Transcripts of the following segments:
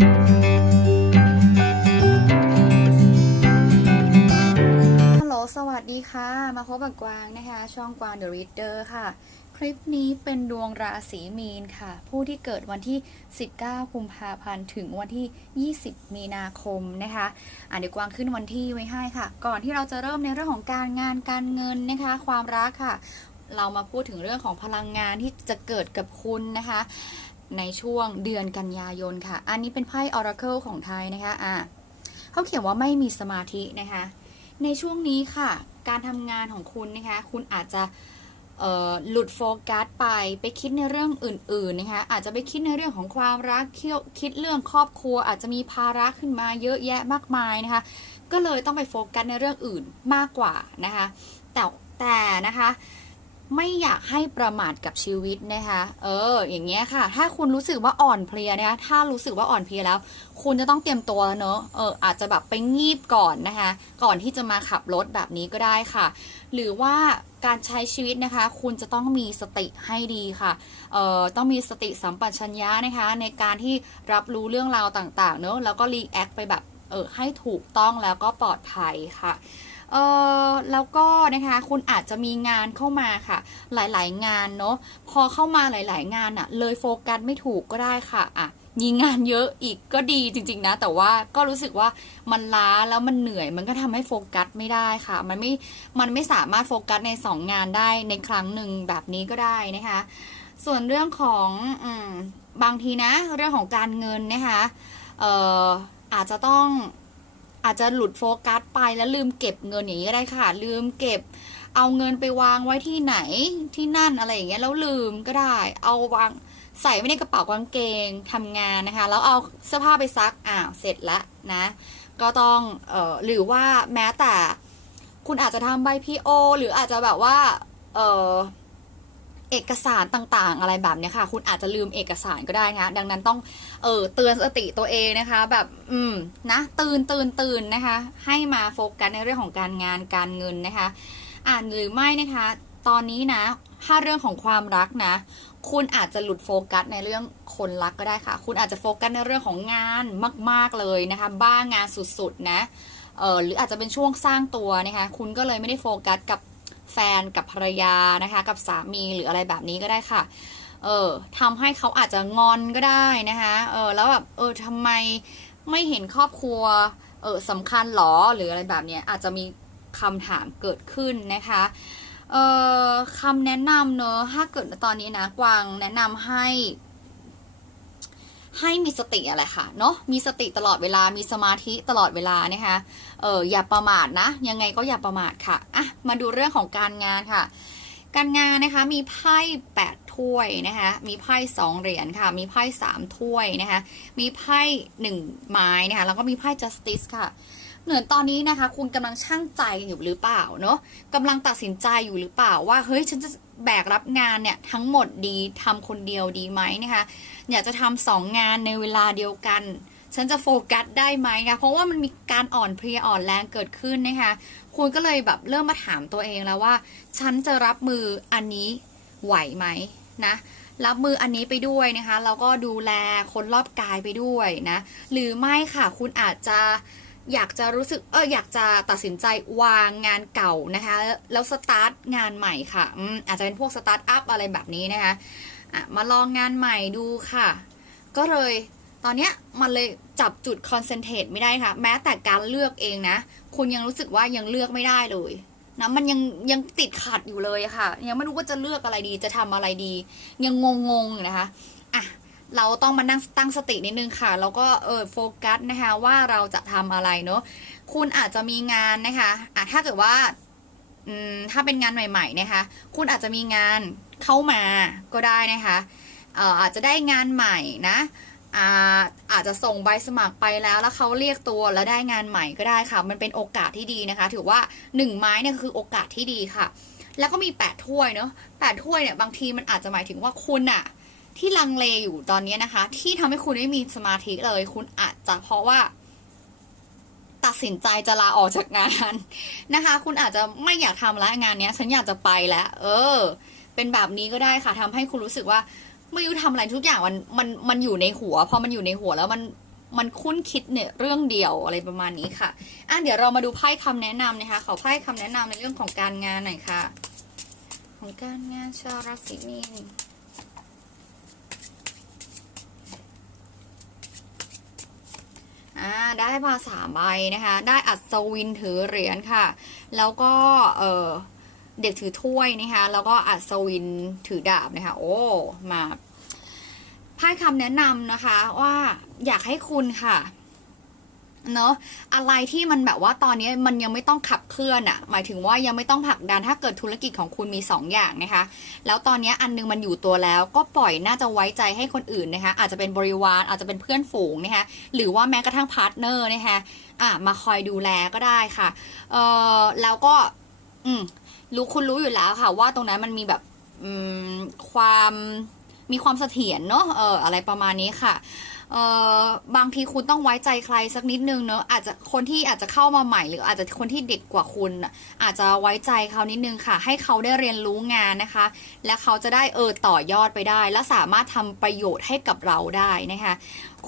ฮัลโหล สวัสดีค่ะ มาพบกับกวางนะคะ ช่องกวาง The Reader ค่ะ คลิปนี้เป็นดวงราศีมีนค่ะ ผู้ที่เกิดวันที่ 19 กุมภาพันธ์ ถึงวันที่ 20 มีนาคมนะคะอะเดี๋ยวกวางขึ้นวันที่ไว้ให้ค่ะ ก่อนที่เราจะเริ่มในเรื่องของการงาน การเงินนะคะ ความรักค่ะ เรามาพูดถึงเรื่องของพลังงานที่จะเกิดกับคุณนะคะ ในช่วงเดือนกันยายนค่ะ อันนี้เป็นไพ่ Oracle ของไทยนะคะอะเขาเขียนว่าไม่มีสมาธินะคะ ในช่วงนี้ค่ะ การทำงานของคุณนะคะ คุณอาจจะหลุดโฟกัสไปไปคิดในเรื่องอื่น ๆ นะคะ อาจจะไปคิดในเรื่องของความรักเที่ยวคิดเรื่องครอบครัว อาจจะมีภาระขึ้นมาเยอะแยะมากมายนะคะ ก็เลยต้องไปโฟกัสในเรื่องอื่นมากกว่านะคะ แต่แต่นะคะ ไม่อยากให้ประมาทกับชีวิตนะคะ เออ อย่างเงี้ยค่ะ ถ้าคุณรู้สึกว่าอ่อนเพลียนะคะ ถ้ารู้สึกว่าอ่อนเพลียแล้ว คุณจะต้องเตรียมตัวเนอะ เออ อาจจะแบบไปงีบก่อนนะคะ ก่อนที่จะมาขับรถแบบนี้ก็ได้ค่ะ หรือว่าการใช้ชีวิตนะคะ คุณจะต้องมีสติให้ดีค่ะ เอ่อ ต้องมีสติสัมปชัญญะนะคะ ในการที่รับรู้เรื่องราวต่างๆ เนอะ แล้วก็รีแอคไปแบบ เออ ให้ถูกต้องแล้วก็ปลอดภัยค่ะ เออแล้วก็นะคะคุณอาจจะมีงานเข้ามาค่ะ หลายๆ งานเนาะพอเข้ามาหลาย ๆ งานอะเลยโฟกัสไม่ถูกก็ได้ค่ะอะมีงานเยอะอีกก็ดีจริง ๆ นะ แต่ว่าก็รู้สึกว่ามันล้าแล้วมันเหนื่อย มันก็ทำให้โฟกัสไม่ได้ค่ะ มันไม่มันไม่สามารถโฟกัสในสองงานได้ในครั้งหนึ่งแบบนี้ก็ได้นะคะ ส่วนเรื่องของอบางทีนะ เรื่องของการเงินนะคะเอ่ออาจจะต้อง อาจจะหลุดโฟกัสไปแล้วลืมเก็บเงินอย่างนี้ก็ได้ค่ะ ลืมเก็บ เอาเงินไปวางไว้ที่ไหนที่นั่นอะไรอย่างเงี้ยแล้วลืมก็ได้ เอาวางใส่ไว้ในกระเป๋ากางเกงทำงานนะคะ แล้วเอาเสื้อผ้าไปซักอ้าวเสร็จแล้วนะ ก็ต้องเอ่อหรือว่าแม้แต่ คุณอาจจะทำใบพีโอหรืออาจจะแบบว่า เออ เอกสารต่างๆ อะไรแบบนี้ค่ะ คุณอาจจะลืมเอกสารก็ได้นะคะดังนั้นต้องเออเตือนสติตัวเองนะคะ แบบอืมนะตื่นตื่นตื่นนะคะ ให้มาโฟกัสในเรื่องของการงานการเงินนะคะ อ่านหรือไม่นะคะ ตอนนี้นะถ้าเรื่องของความรักนะ คุณอาจจะหลุดโฟกัสในเรื่องคนรักก็ได้ค่ะ คุณอาจจะโฟกัสในเรื่องของงานมาก ๆเลยนะคะ บ้างงานสุดๆนะเออหรืออาจจะเป็นช่วงสร้างตัวนะคะ คุณก็เลยไม่ได้โฟกัสกับ แฟนกับภรรยานะคะ กับสามีหรืออะไรแบบนี้ก็ได้ค่ะ เออทำให้เขาอาจจะงอนก็ได้นะคะ เออแล้วแบบเออทำไมไม่เห็นครอบครัว เออสำคัญหรอหรืออะไรแบบเนี้ยอาจจะมีคำถามเกิดขึ้นนะคะเออคำแนะนำเนอะ ถ้าเกิดตอนนี้นะ กวางแนะนำให้ ให้มีสติอะไรค่ะเนาะมีสติตลอดเวลามีสมาธิตลอดเวลานะคะเอออย่าประมาทนะ ยังไงก็อย่าประมาทค่ะอะมาดูเรื่องของการงานค่ะ การงานนะคะมีไพ่แปดถ้วยนะคะมีไพ่สองเหรียญค่ะ มีไพ่สามถ้วยนะคะมีไพ่หนึ่งไม้นะคะแล้วก็มีไพ่ justice ค่ะเหมือนตอนนี้นะคะ คุณกำลังช่างใจอยู่หรือเปล่าเนาะกำลังตัดสินใจอยู่หรือเปล่าว่าเฮ้ยฉันจะ แบกรับงานเนี่ยทั้งหมดดีทำคนเดียวดีไหมนะคะอยากจะทำสองงานในเวลาเดียวกัน ฉันจะโฟกัสได้ไหมคะเพราะว่ามันมีการอ่อนเพลียอ่อนแรงเกิดขึ้นนะคะคุณก็เลยแบบเริ่มมาถามตัวเองแล้วว่า ฉันจะรับมืออันนี้ไหวไหมนะรับมืออันนี้ไปด้วยนะคะแล้วก็ดูแลคนรอบกายไปด้วยนะหรือไม่ค่ะคุณอาจจะ อยากจะรู้สึกเอออยากจะตัดสินใจวางงานเก่านะคะ แล้วสตาร์ทงานใหม่ค่ะออาจจะเป็นพวกสตาร์ทอัพอะไรแบบนี้นะคะะมาลองงานใหม่ดูค่ะ ก็เลยตอนเนี้ยมันเลยจับจุดคอนเซนเทรตไม่ได้ค่ะ แม้แต่การเลือกเองนะ คุณยังรู้สึกว่ายังเลือกไม่ได้เลยนะมันยังยังติดขัดอยู่เลยค่ะ ยังไม่รู้ว่าจะเลือกอะไรดีจะทำอะไรดี ยังงงๆนะคะอะ เราต้องมานั่งตั้งสตินิดนึงค่ะ แล้วก็เออโฟกัสนะคะว่าเราจะทำอะไรเนาะคุณอาจจะมีงานนะคะอะถ้าเกิดว่าถ้าเป็นงานใหม่ ๆนะคะ คุณอาจจะมีงานเข้ามาก็ได้นะคะเอ่ออาจจะได้งานใหม่นะอาอาจจะส่งใบสมัครไปแล้วแล้วเขาเรียกตัวแล้วได้งานใหม่ก็ได้ค่ะ มันเป็นโอกาสที่ดีนะคะ ถือว่าหนึ่งไม้เนี่ยคือโอกาสที่ดีค่ะ แล้วก็มีแปดถ้วยเนาะแปดถ้วยเนี่ยบางทีมันอาจจะหมายถึงว่าคุณอะ ที่ลังเลอยู่ตอนนี้นะคะ ที่ทำให้คุณไม่มีสมาธิเลย คุณอาจจะเพราะว่า ตัดสินใจจะลาออกจากงานนะคะ คุณอาจจะไม่อยากทำแล้วงานเนี้ย ฉันอยากจะไปแล้ว เออ เป็นแบบนี้ก็ได้ค่ะทำให้คุณรู้สึกว่าไม่รู้ทำอะไรทุกอย่างมันมันมันอยู่ในหัวพอมันอยู่ในหัวแล้วมันมันคุ้นคิดเนี่ยเรื่องเดียวอะไรประมาณนี้ค่ะ อะเดี๋ยวเรามาดูไพ่คำแนะนำนะคะ ขอไพ่คำแนะนำในเรื่องของการงานหน่อยค่ะ ของการงานชาวราศีมีน อ่า ได้มาสามใบนะคะ ได้อัศวินถือเหรียญค่ะ แล้วก็เออเด็กถือถ้วยนะคะ แล้วก็อัศวินถือดาบนะคะ โอ้ มาไพ่คำแนะนำนะคะว่าอยากให้คุณค่ะ เนอะอะไรที่มันแบบว่าตอนนี้มันยังไม่ต้องขับเคลื่อนอะหมายถึงว่ายังไม่ต้องผลักดันถ้าเกิดธุรกิจของคุณมี2ออย่างนะคะ แล้วตอนนี้อันนึงมันอยู่ตัวแล้วก็ปล่อยน่าจะไว้ใจให้คนอื่นนะคะ อาจจะเป็นบริวารอาจจะเป็นเพื่อนฝูงนะคะหรือว่าแม้กระทั่งพาร์ทเนอร์นะคะอะมาคอยดูแลก็ได้ค่ะเออแล้วก็อืมรู้คุณรู้อยู่แล้วค่ะ ว่าตรงนั้นมันมีแบบอืมความมีความเสถียรเนอะเอออะไรประมาณนี้ค่ะ เอ่อบางทีคุณต้องไว้ใจใครสักนิดนึงเนอะอาจจะคนที่อาจจะเข้ามาใหม่ หรืออาจจะคนที่เด็กกว่าคุณน่ะอาจจะไว้ใจเขานิดนึงค่ะ ให้เขาได้เรียนรู้งานนะคะ และเขาจะได้เออต่อยอดไปได้ และสามารถทำประโยชน์ให้กับเราได้นะคะ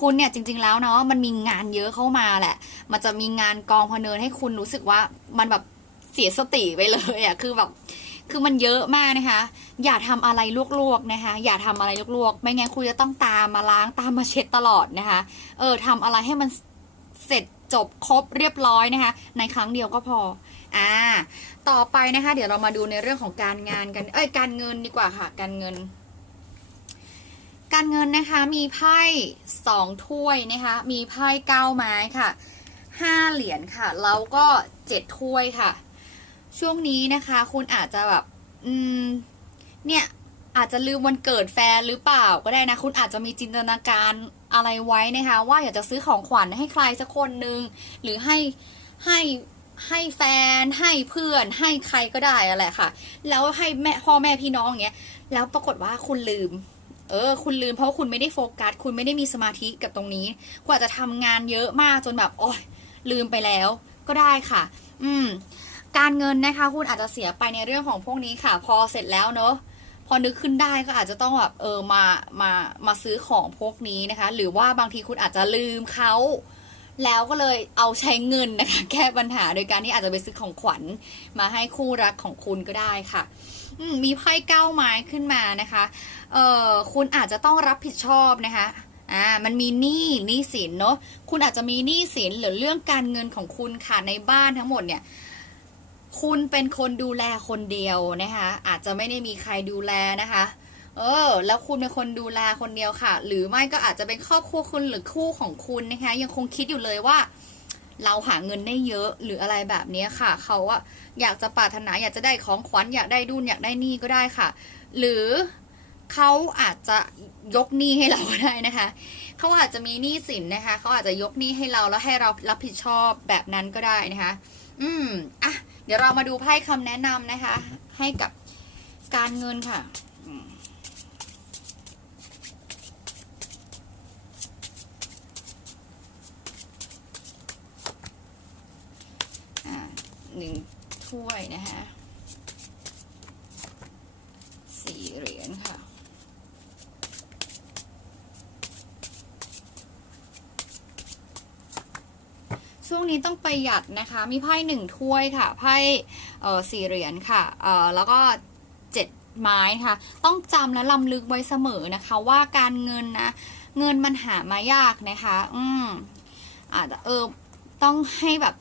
คุณเนี่ยจริง ๆแล้วเนาะมันมีงานเยอะเข้ามาแหละ มันจะมีงานกองพเนินให้คุณรู้สึกว่ามันแบบเสียสติไปเลยอะ่ะคือแบบ คือมันเยอะมากนะคะ อย่าทำอะไรลวกๆนะคะ อย่าทำอะไรลวกๆ ไม่งั้นคุณจะต้องตามมาล้างตามมาเช็ดตลอดนะคะ เออทำอะไรให้มันเสร็จจบครบเรียบร้อยนะคะ ในครั้งเดียวก็พอ อ่า ต่อไปนะคะ เดี๋ยวเรามาดูในเรื่องของการงานกัน เอ้ย การเงินดีกว่าค่ะ การเงิน การเงินนะคะ มีไพ่สองถ้วยนะคะ มีไพ่เก้าไม้ค่ะห้าเหรียญค่ะ แล้วก็เจ็ดถ้วยค่ะ ช่วงนี้นะคะ คุณอาจจะแบบ อืม เนี่ยอาจจะลืมวันเกิดแฟนหรือเปล่าก็ได้นะ คุณอาจจะมีจินตนาการอะไรไว้นะคะ ว่าอยากจะซื้อของขวัญให้ใครสักคนหนึ่งหรือให้ให้ให้แฟน ให้เพื่อน ให้ใครก็ได้อะไรค่ะ แล้วให้แม่พ่อแม่พี่น้องอย่างเงี้ยแล้วปรากฏว่าคุณลืม เออ คุณลืมเพราะคุณไม่ได้โฟกัสคุณไม่ได้มีสมาธิกับตรงนี้ กว่าจจะทำงานเยอะมากจนแบบโอ๊ยลืมไปแล้ว ก็ได้ค่ะ อืม การเงินนะคะคุณอาจจะเสียไปในเรื่องของพวกนี้ค่ะ พอเสร็จแล้วเนอะพอนึกขึ้นได้ก็อาจจะต้องแบบเออมามามาซื้อของพวกนี้นะคะ หรือว่าบางทีคุณอาจจะลืมเขาแล้วก็เลยเอาใช้เงินนะคะ แก้ปัญหาโดยการที่อาจจะไปซื้อของขวัญ มาให้คู่รักของคุณก็ได้ค่ะมมีไพ่เก้าไม้ขึ้นมานะคะเออคุณอาจจะต้องรับผิดชอบนะคะอ่ามันมีหนี้หนี้สินเนาะคุณอาจจะมีหนี้สินหรือเรื่องการเงินของคุณค่ะในบ้านทั้งหมดเนี่ย คุณเป็นคนดูแลคนเดียวนะคะ อาจจะไม่ได้มีใครดูแลนะคะ เออ แล้วคุณเป็นคนดูแลคนเดียวค่ะ หรือไม่ก็อาจจะเป็นครอบครัวคุณหรือคู่ของคุณนะคะ ยังคงคิดอยู่เลยว่า เราหาเงินได้เยอะหรืออะไรแบบนี้ค่ะ เขาอะอยากจะปรารถนาอยากจะได้ของขวัญอยากได้ดุนอยากได้นี่ก็ได้ค่ะ หรือเขาอาจจะยกหนี้ให้เราได้นะคะเขาอาจจะมีหนี้สินนะคะเขาอาจจะยกหนี้ให้เราแล้วให้เรารับผิดชอบแบบนั้นก็ได้นะคะ อืมอะเดี๋ยวเรามาดูไพ่คำแนะนำนะคะ ให้กับการเงินค่ะอ่าหนึ่งถ้วยนะคะสี่เหรียญค่ะ ช่วงนี้ ต้องประหยัดนะคะ มีไพ่หนึ่งถ้วยค่ะ ไพ่สี่เหรียญค่ะแล้วก็เจ็ดไม้ค่ะ ต้องจำและลำลึกไว้เสมอนะคะ ว่าการเงินนะ เงินมันหามายากนะคะ อืมอาจจะเออต้องให้แบบ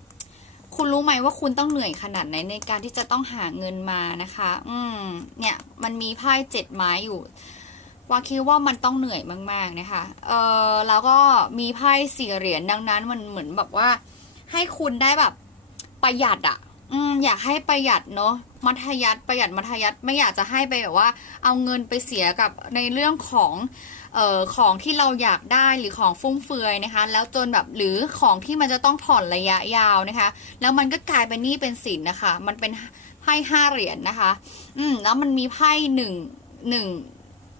คุณรู้ไหมว่าคุณต้องเหนื่อยขนาดไหนในการที่จะต้องหาเงินมานะคะ อืม เนี่ย มันมีไพ่เจ็ดไม้อยู่ว่าคิดว่ามันต้องเหนื่อยมาก ๆ นะคะ เออแล้วก็มีไพ่สี่เหรียญดังนั้นมันเหมือนแบบว่า ให้คุณได้แบบประหยัดอะ่ะอืมอยากให้ประหยัดเนาะมัธยัติประหยัดมัธยัติไม่อยากจะให้ไปแบบว่า เอาเงินไปเสียกับในเรื่องของเอ่อของที่เราอยากได้หรือของฟุ่มเฟือยนะคะ แล้วจนแบบหรือของที่มันจะต้องผ่อนระยะยาวนะคะ แล้วมันก็กลายเป็นหนี้เป็นสินนะคะ มันเป็นไพ่ห้าเหรียญนะคะ อืมแล้วมันมีไพ่หนึ่งหนึ่ง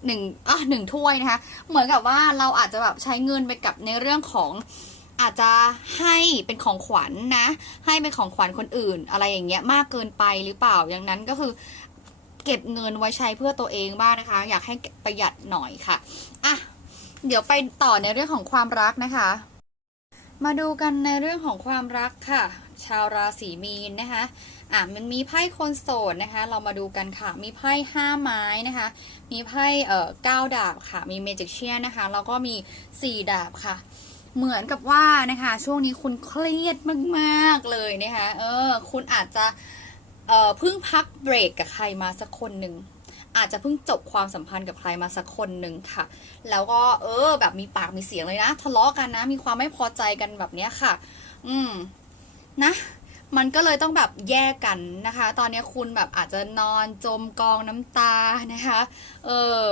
หนึ่งอะหนึ่งถ้วยนะคะ เหมือนกับว่าเราอาจจะแบบใช้เงินไปกับในเรื่องของ อาจจะให้เป็นของขวัญนะ ให้เป็นของขวัญคนอื่น อะไรอย่างเงี้ยมากเกินไปหรือเปล่าอย่างนั้นก็คือเก็บเงินไว้ใช้เพื่อตัวเองบ้างนะคะ อยากให้ประหยัดหน่อยค่ะอะเดี๋ยวไปต่อในเรื่องของความรักนะคะ มาดูกันในเรื่องของความรักค่ะ ชาวราศีมีนนะคะอะมันมีไพ่คนโสดนะคะ เรามาดูกันค่ะ มีไพ่ห้าไม้นะคะ มีไพ่เอ่อเก้าดาบค่ะ มีเมจิกเชียนนะคะ แล้วก็มีสี่ดาบค่ะ เหมือนกับว่านะคะ ช่วงนี้คุณเครียดมากๆเลยนะคะเออคุณอาจจะเออเพิ่งพักเบรกกับใครมาสักคนหนึ่งอาจจะเพิ่งจบความสัมพันธ์กับใครมาสักคนหนึ่งค่ะ แล้วก็เออ แบบมีปากมีเสียงเลยนะ ทะเลาะกันนะ มีความไม่พอใจกันแบบเนี้ยค่ะ อืม นะ มันก็เลยต้องแบบแยกกันนะคะ ตอนนี้คุณแบบอาจจะนอนจมกองน้ำตานะคะ เออ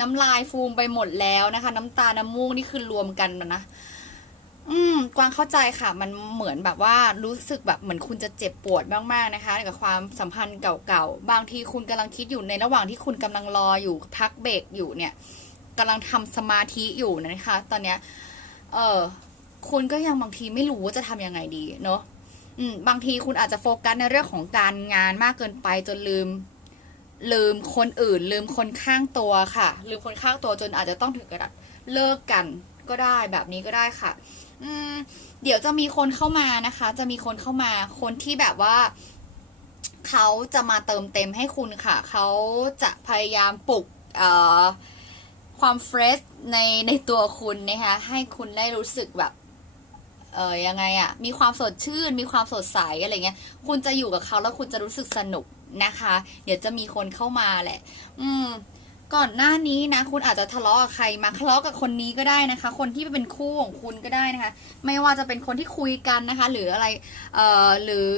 น้ำลายฟูมไปหมดแล้วนะคะ น้ำตา น้ำมูกนี่คือรวมกันนะ อืม กวางเข้าใจค่ะ มันเหมือนแบบว่ารู้สึกแบบเหมือนคุณจะเจ็บปวดมากๆนะคะ กับความสัมพันธ์เก่าๆ บางทีคุณกำลังคิดอยู่ในระหว่างที่คุณกำลังรออยู่พักเบรกอยู่เนี่ยกำลังทำสมาธิอยู่นะคะ ตอนเนี้ย เออคุณก็ยังบางทีไม่รู้ว่าจะทำยังไงดีเนาะ บางทีคุณอาจจะโฟกัสในเรื่องของการงานมากเกินไปจนลืม ลืมคนอื่น ลืมคนข้างตัวค่ะ ลืมคนข้างตัวจนอาจจะต้องถึงกระดับเลิกกันก็ได้แบบนี้ก็ได้ค่ะ อืม เดี๋ยวจะมีคนเข้ามานะคะ จะมีคนเข้ามาคนที่แบบว่าเขาจะมาเติมเต็มให้คุณค่ะ เขาจะพยายามปลุกความเฟรชในในตัวคุณนะคะให้คุณได้รู้สึกแบบ เออยังไงอะมีความสดชื่น มีความสดใสอะไรเงี้ย คุณจะอยู่กับเขาแล้วคุณจะรู้สึกสนุกนะคะ เดี๋ยวจะมีคนเข้ามาแหละ อืม ก่อนหน้านี้นะ คุณอาจจะทะเลาะกับใครมาทะเลาะกับคนนี้ก็ได้นะคะ คนที่เป็นคู่ของคุณก็ได้นะคะ ไม่ว่าจะเป็นคนที่คุยกันนะคะ หรืออะไร เอ่อ หรือ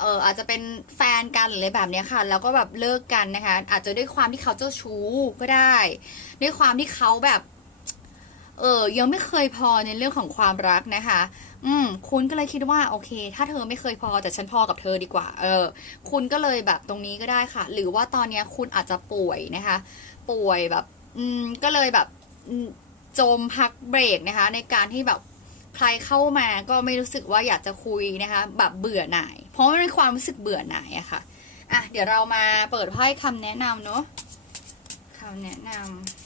เอออาจจะเป็นแฟนกันหรืออะไรแบบเนี้ยค่ะ แล้วก็แบบเลิกกันนะคะ อาจจะด้วยความที่เขาเจ้าชู้ก็ได้ ด้วยความที่เขาแบบ เออยังไม่เคยพอในเรื่องของความรักนะคะ อืม คุณก็เลยคิดว่าโอเค ถ้าเธอไม่เคยพอแต่ฉันพอกับเธอดีกว่า เออ คุณก็เลยแบบตรงนี้ก็ได้ค่ะ หรือว่าตอนนี้คุณอาจจะป่วยนะคะ ป่วยแบบ อืม ก็เลยแบบจมพักเบรกนะคะ ในการที่แบบใครเข้ามาก็ไม่รู้สึกว่าอยากจะคุยนะคะ แบบเบื่อหน่าย เพราะมันเป็นความรู้สึกเบื่อหน่ายอะค่ะ อะ เดี๋ยวเรามาเปิดไพ่คำแนะนำเนาะคำแนะนำ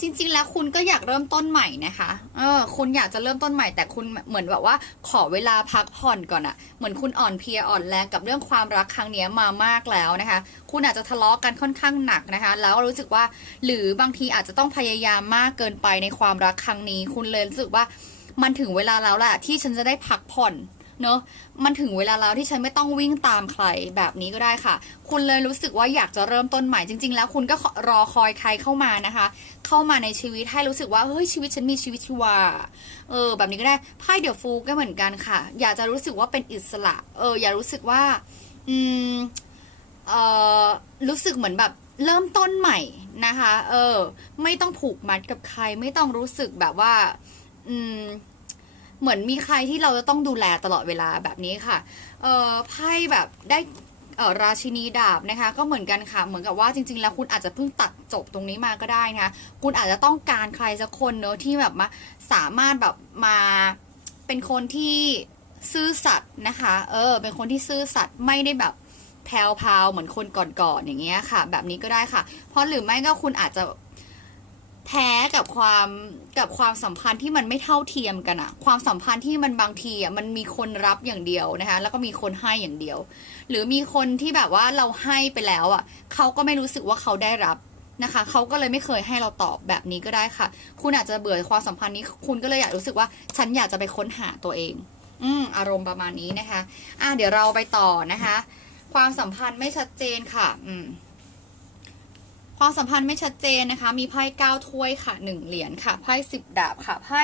จริง ๆ แล้วคุณก็อยากเริ่มต้นใหม่นะคะ เออ คุณอยากจะเริ่มต้นใหม่ แต่คุณเหมือนแบบว่า ขอเวลาพักผ่อนก่อนอะเหมือนคุณอ่อนเพลียอ่อนแรงกับเรื่องความรักครั้งนี้มามากแล้วนะคะ คุณอาจจะทะเลาะกันค่อนข้างหนักนะคะ แล้วรู้สึกว่า หรือบางทีอาจจะต้องพยายามมากเกินไปในความรักครั้งนี้ คุณเลยรู้สึกว่ามันถึงเวลาแล้วแหละที่ฉันจะได้พักผ่อน เนอะมันถึงเวลาแล้วที่ฉันไม่ต้องวิ่งตามใครแบบนี้ก็ได้ค่ะ คุณเลยรู้สึกว่าอยากจะเริ่มต้นใหม่จริง ๆ แล้วคุณก็รอคอยใครเข้ามานะคะ เข้ามาในชีวิตให้รู้สึกว่าเฮ้ยชีวิตฉันมีชีวิตชีวาเออแบบนี้ก็ได้ไพ่เดี๋ยวฟูก็เหมือนกันค่ะ อยากจะรู้สึกว่าเป็นอิสระเอออยากรู้สึกว่าอืมเออรู้สึกเหมือนแบบเริ่มต้นใหม่นะคะ เออ ไม่ต้องผูกมัดกับใคร ไม่ต้องรู้สึกแบบว่า อืม เหมือนมีใครที่เราจะต้องดูแลตลอดเวลาแบบนี้ค่ะ เออไพ่แบบได้เออราชินีดาบนะคะ ก็เหมือนกันค่ะเหมือนกับว่าจริง ๆ แล้วคุณอาจจะเพิ่งตัดจบตรงนี้มาก็ได้นะคะคุณอาจจะต้องการใครสักคนเนอะที่แบบมาสามารถแบบมาเป็นคนที่ซื่อสัตย์นะคะเออเป็นคนที่ซื่อสัตย์ไม่ได้แบบแพลวพาวเหมือนคนก่อนๆอย่างเงี้ยค่ะ แบบนี้ก็ได้ค่ะ เพราะหรือไม่ก็คุณอาจจะ แพ้กับความกับความสัมพันธ์ที่มันไม่เท่าเทียมกันอะความสัมพันธ์ที่มันบางทีอะมันมีคนรับอย่างเดียวนะคะ แล้วก็มีคนให้อย่างเดียว หรือมีคนที่แบบว่าเราให้ไปแล้วอะเขาก็ไม่รู้สึกว่าเขาได้รับนะคะเขาก็เลยไม่เคยให้เราตอบแบบนี้ก็ได้ค่ะ คุณอาจจะเบื่อความสัมพันธ์นี้ คุณก็เลยอยากรู้สึกว่า ฉันอยากจะไปค้นหาตัวเอง อืมอารมณ์ประมาณนี้นะคะ อะเดี๋ยวเราไปต่อนะคะ ความสัมพันธ์ไม่ชัดเจนค่ะ อืม ความสัมพันธ์ไม่ชัดเจนนะคะ มีไพ่เก้าถ้วยค่ะหนึ่งเหรียญค่ะไพ่สิบดาบค่ะไพ่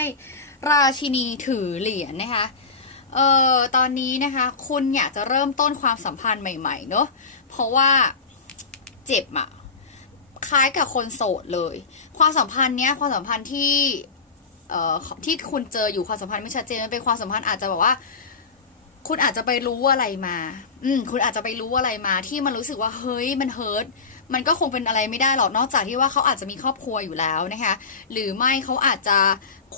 ราชินีถือเหรียญนะคะเอ่อตอนนี้นะคะ คุณอยากจะเริ่มต้นความสัมพันธ์ใหม่ ๆ เนอะเพราะว่าเจ็บอะคล้ายกับคนโสดเลย ความสัมพันธ์เนี้ยความสัมพันธ์ที่เอ่อที่คุณเจออยู่ความสัมพันธ์ไม่ชัดเจนมันเป็นความสัมพันธ์อาจจะแบบว่า คุณอาจจะไปรู้อะไรมา อืมคุณอาจจะไปรู้อะไรมา ที่มันรู้สึกว่าเฮ้ยมันเฮิร์ต มันก็คงเป็นอะไรไม่ได้หรอกนอกจากที่ว่าเขาอาจจะมีครอบครัวอยู่แล้วนะคะหรือไม่เขาอาจจะ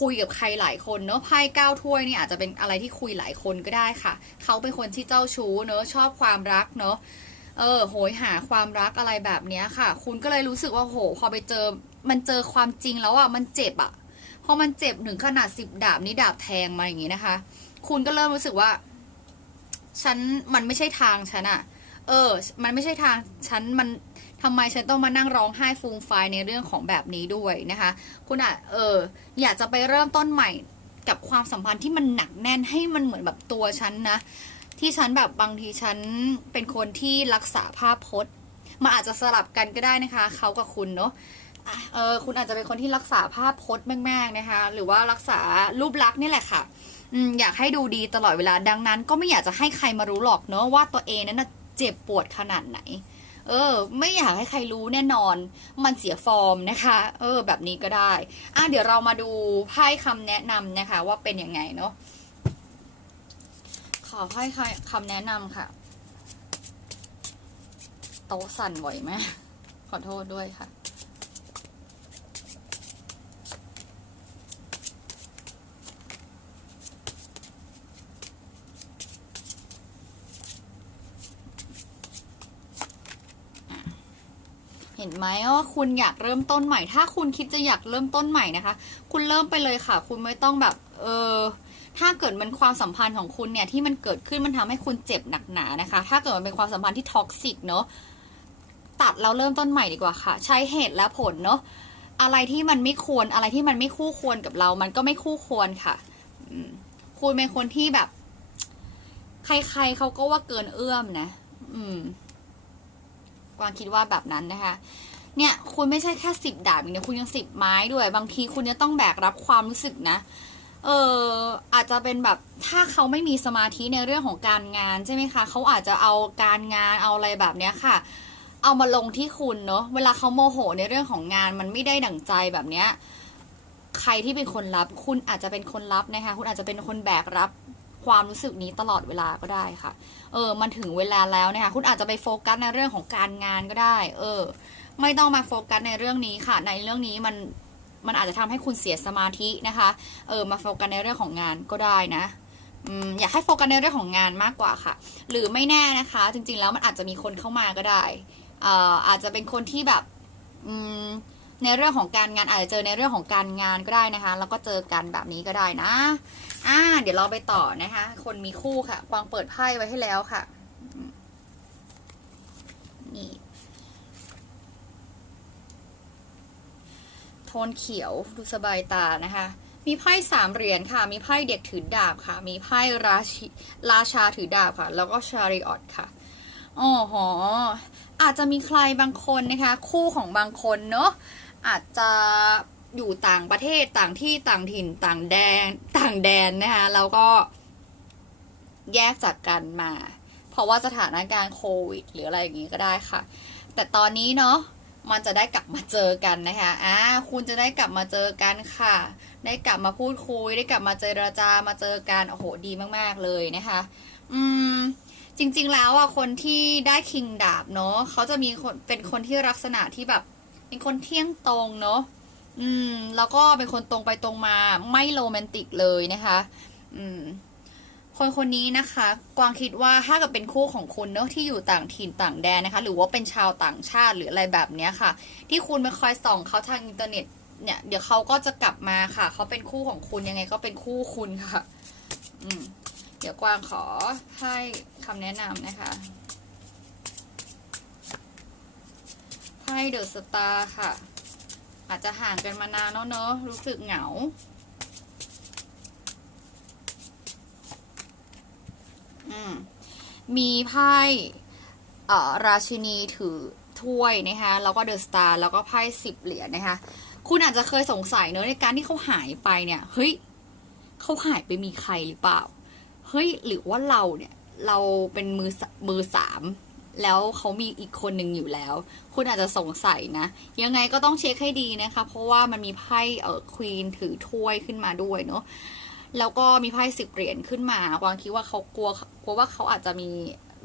คุยกับใครหลายคนเนอะไพ่เก้าถ้วยนี่อาจจะเป็นอะไรที่คุยหลายคนก็ได้ค่ะ เขาเป็นคนที่เจ้าชู้เนอะชอบความรักเนอะเออโหยหาความรักอะไรแบบเนี้ยค่ะ คุณก็เลยรู้สึกว่าโห พอไปเจอมันเจอความจริงแล้วอะมันเจ็บอะพอมันเจ็บถึงขนาดสิบดาบนี้ดาบแทงมาอย่างงี้นะคะ คุณก็เริ่มรู้สึกว่า ฉันมันไม่ใช่ทางฉันอะเออ มันไม่ใช่ทางฉันมัน ทำไมฉันต้องมานั่งร้องไห้ฟูมไฟในเรื่องของแบบนี้ด้วยนะคะ คุณอะเอออยากจะไปเริ่มต้นใหม่กับความสัมพันธ์ที่มันหนักแน่นให้มันเหมือนแบบตัวฉันนะ ที่ฉันแบบบางทีฉันเป็นคนที่รักษาภาพพจน์มันอาจจะสลับกันก็ได้นะคะเขากับคุณเนาะเออคุณอาจจะเป็นคนที่รักษาภาพพจน์มากๆนะคะ หรือว่ารักษารูปลักษณ์นี่แหละค่ะอยากให้ดูดีตลอดเวลาดังนั้น ก็ไม่อยากจะให้ใครมารู้หรอกเนอะว่าตัวเองนั้นเจ็บปวดขนาดไหน เออ ไม่อยากให้ใครรู้แน่นอน มันเสียฟอร์มนะคะ เออ แบบนี้ก็ได้ อะเดี๋ยวเรามาดูไพ่คำแนะนำนะคะ ว่าเป็นยังไงเนาะขอไพ่คำแนะนำค่ะ โต๊ะสั่นไหวไหมขอโทษด้วยค่ะ นไหมว่าคุณอยากเริ่มต้นใหม่ ถ้าคุณคิดจะอยากเริ่มต้นใหม่นะคะ คุณเริ่มไปเลยค่ะ คุณไม่ต้องแบบเออถ้าเกิดมันความสัมพันธ์ของคุณเนี่ยที่มันเกิดขึ้นมันทำให้คุณเจ็บหนักหนานะคะ ถ้าเกิดมันเป็นความสัมพันธ์ที่ท็อกซิกเนาะตัดแล้วเริ่มต้นใหม่ดีกว่าค่ะ ใช้เหตุและผลเนาะอะไรที่มันไม่ควรอะไรที่มันไม่คู่ควรกับเรา มันก็ไม่คู่ควรค่ะคุณเป็นคนที่แบบ ใครๆเขาก็ว่าเกินเอื้อมนะ อืม กวางคิดว่าแบบนั้นนะคะ เนี่ยคุณไม่ใช่แค่สิบดาบอย่างเดียวคุณยังสิบไม้ด้วย บางทีคุณจะต้องแบกรับความรู้สึกนะ เอออาจจะเป็นแบบถ้าเขาไม่มีสมาธิในเรื่องของการงานใช่ไหมคะเขาอาจจะเอาการงานเอาอะไรแบบเนี้ยค่ะ เอามาลงที่คุณเนาะเวลาเขาโมโหในเรื่องของงานมันไม่ได้ดั่งใจแบบเนี้ยใครที่เป็นคนรับ คุณอาจจะเป็นคนรับนะคะ คุณอาจจะเป็นคนแบกรับ ความรู้สึกนี้ตลอดเวลาก็ได้ค่ะ เออ มันถึงเวลาแล้วนะคะ คุณอาจจะไปโฟกัสในเรื่องของการงานก็ได้ เออ ไม่ต้องมาโฟกัสในเรื่องนี้ค่ะ ในเรื่องนี้มัน มันอาจจะทำให้คุณเสียสมาธินะคะ เออ มาโฟกัสในเรื่องของงานก็ได้นะอืมอยากให้โฟกัสในเรื่องของงานมากกว่าค่ะ หรือไม่แน่นะคะ จริง ๆ แล้วมันอาจจะมีคนเข้ามาก็ได้เอ่ออาจจะเป็นคนที่แบบอืมในเรื่องของการงานอาจจะเจอในเรื่องของการงานก็ได้นะคะ แล้วก็เจอกันแบบนี้ก็ได้นะ อ่า เดี๋ยวเราไปต่อนะคะ คนมีคู่ค่ะกวางเปิดไพ่ไว้ให้แล้วค่ะ นี่โทนเขียวดูสบายตานะคะ มีไพ่สามเหรียญค่ะ มีไพ่เด็กถือดาบค่ะ มีไพ่ราชราชาถือดาบค่ะ แล้วก็ชาริออตค่ะอ๋อหออาจจะมีใครบางคนนะคะ คู่ของบางคนเนาะอาจจะ อยู่ต่างประเทศต่างที่ต่างถิ่นต่างแดนต่างแดนนะคะแล้วก็แยกจากกันมา เพราะว่าสถานการณ์โควิด หรืออะไรอย่างงี้ก็ได้ค่ะ แต่ตอนนี้เนาะมันจะได้กลับมาเจอกันนะคะอ่าคุณจะได้กลับมาเจอกันค่ะ ได้กลับมาพูดคุย ได้กลับมาเจราจามาเจอกันโอ้โหดีมาก ๆ เลยนะคะ อืม จริง ๆ แล้วอะคนที่ได้คิงดาบเนาะเขาจะมีคนเป็นคนที่ลักษณะที่แบบ เป็นคนเที่ยงตรงเนาะ อืม แล้วก็เป็นคนตรงไปตรงมาไม่โรแมนติกเลยนะคะ อืม คนคนนี้นะคะ กวางคิดว่าถ้ากิดเป็นคู่ของคุณเนอะที่อยู่ต่างถิ่นต่างแดนนะคะ หรือว่าเป็นชาวต่างชาติหรืออะไรแบบเนี้ยค่ะ ที่คุณไปคอยส่องเขาทางอินเทอร์เน็ต เนี่ยเดี๋ยวเขาก็จะกลับมาค่ะ เขาเป็นคู่ของคุณยังไงก็เป็นคู่คุณค่ะ อืม เดี๋ยวกวางขอให้คำแนะนำนะคะไพ่เดอะสตาร์ค่ะ อาจจะห่างกันมานานแล้วเนอะรู้สึกเหงา อืม มีไพ่เอ่อราชินีถือถ้วยนะคะแล้วก็เดอะสตาร์แล้วก็ไพ่สิบเหรียญนะคะ คุณอาจจะเคยสงสัยเนอะในการที่เขาหายไปเนี่ย เฮ้ยเขาหายไปมีใครหรือเปล่า เฮ้ย หรือว่าเราเนี่ย เราเป็นมือมือสาม แล้วเขามีอีกคนหนึ่งอยู่แล้ว คุณอาจจะสงสัยนะ ยังไงก็ต้องเช็คให้ดีนะคะ เพราะว่ามันมีไพ่เออควีนถือถ้วยขึ้นมาด้วยเนาะแล้วก็มีไพ่สิบเหรียญขึ้นมากวางคิดว่าเขากลัวกลัวว่าเขาอาจจะมี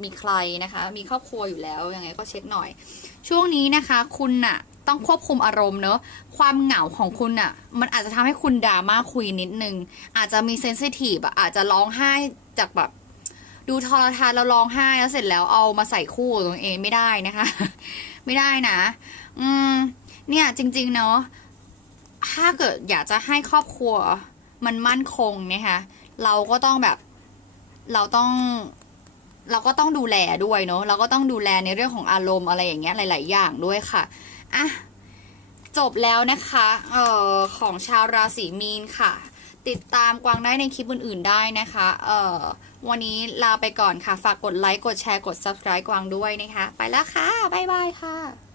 มีใครนะคะ มีครอบครัวอยู่แล้วยังไงก็เช็คหน่อย ช่วงนี้นะคะ คุณน่ะต้องควบคุมอารมณ์เนอะความเหงาของคุณน่ะ มันอาจจะทำให้คุณดราม่าคุยนิดนึง อาจจะมีเซนซิทีฟอะอาจจะร้องไห้จากแบบ ดูโทรทัศน์แล้วร้องไห้แล้วเสร็จแล้วเอามาใส่คู่ตัวเองไม่ได้นะคะ ไม่ได้นะ อืม เนี่ยจริง ๆ เนาะถ้าเกิดอยากจะให้ครอบครัวมันมั่นคงนะคะเราก็ต้องแบบ เราต้อง เราก็ต้องดูแลด้วยเนาะเราก็ต้องดูแลในเรื่องของอารมณ์อะไรอย่างเงี้ยหลาย ๆ อย่างด้วยค่ะอะจบแล้วนะคะเอ่อของชาวราศีมีนค่ะ ติดตามกวางได้ในคลิปอื่น ๆ ได้นะคะ เอ่อ วันนี้ลาไปก่อนค่ะ ฝากกดไลค์ กดแชร์ กด subscribe กวางด้วยนะคะ ไปแล้วค่ะ บ๊ายบายค่ะ